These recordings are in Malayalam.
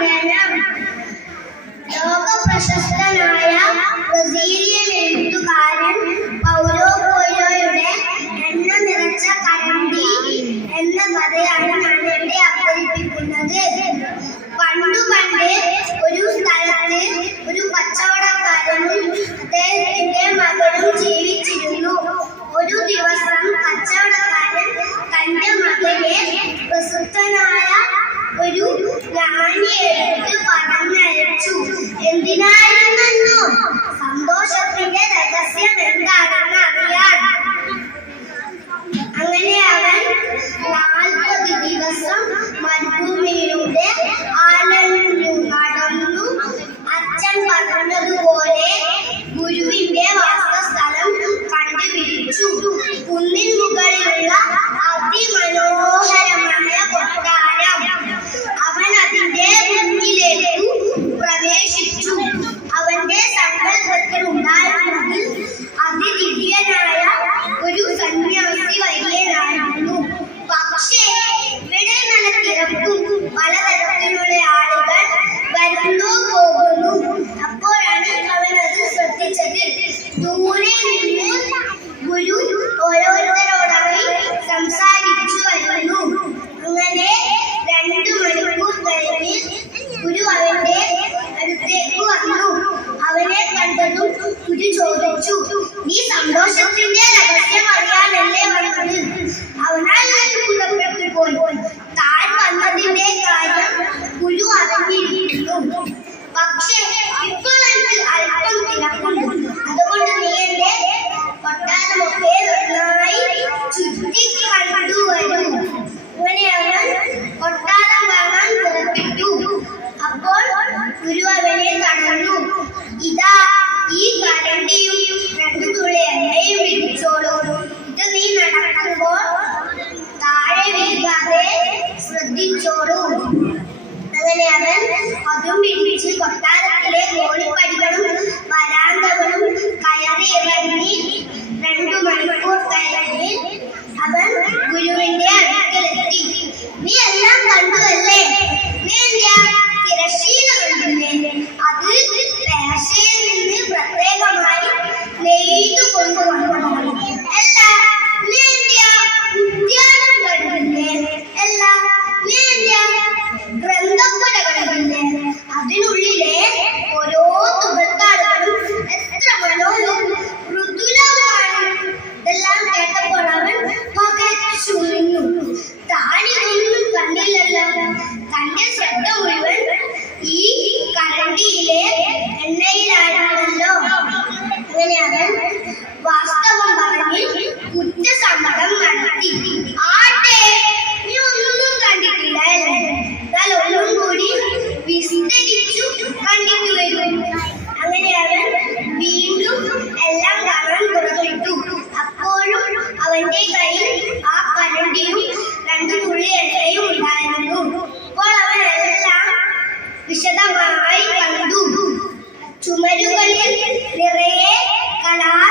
Hallelujah. എന്ന് ചോദിച്ചു നീ സന്തോഷത്തിന്റെ രഹസ്യം വന്നത്? അവനാൽ ഞാൻ പുറപ്പെട്ടു പോയി. താൻ വന്നതിന്റെ കാര്യം ഗുരു അറിഞ്ഞിരിക്കുന്നു. പക്ഷേ ഇപ്പോൾ അല്പം തിരക്കുണ്ട്. അതുകൊണ്ട് നീ എന്റെ കൊട്ടാരമൊക്കെ നന്നായി ചുറ്റി കണ്ടുവരൂ. അങ്ങനെ അവൻ കൊട്ടാരം വാങ്ങാൻ പുറപ്പെട്ടു. അപ്പോൾ ഗുരു you. വാസ്തവം പറഞ്ഞ് കുറ്റസമ്മതം നടത്തി. ആട്ടെ നീ ഒന്നും കണ്ടിട്ടില്ല ഒന്നും കൂടി വിസ്തരിച്ചു കണ്ടിട്ട് വരും. അങ്ങനെ അവൻ വീണ്ടും എല്ലാം കാണാൻ തുറന്നിട്ടു അപ്പോഴും അവന്റെ കയ്യിൽ ആ കരണ്ടിയും രണ്ട് തുള്ളി ഉണ്ടായിരുന്നു. അപ്പോൾ അവൻ എല്ലാം വിശദമായി കണ്ടു. ചുമരുകളിൽ നിറയെ ¡Hola!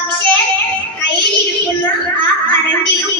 പക്ഷേ കയ്യിലിരിക്കുന്ന ആ കരണ്ടിയും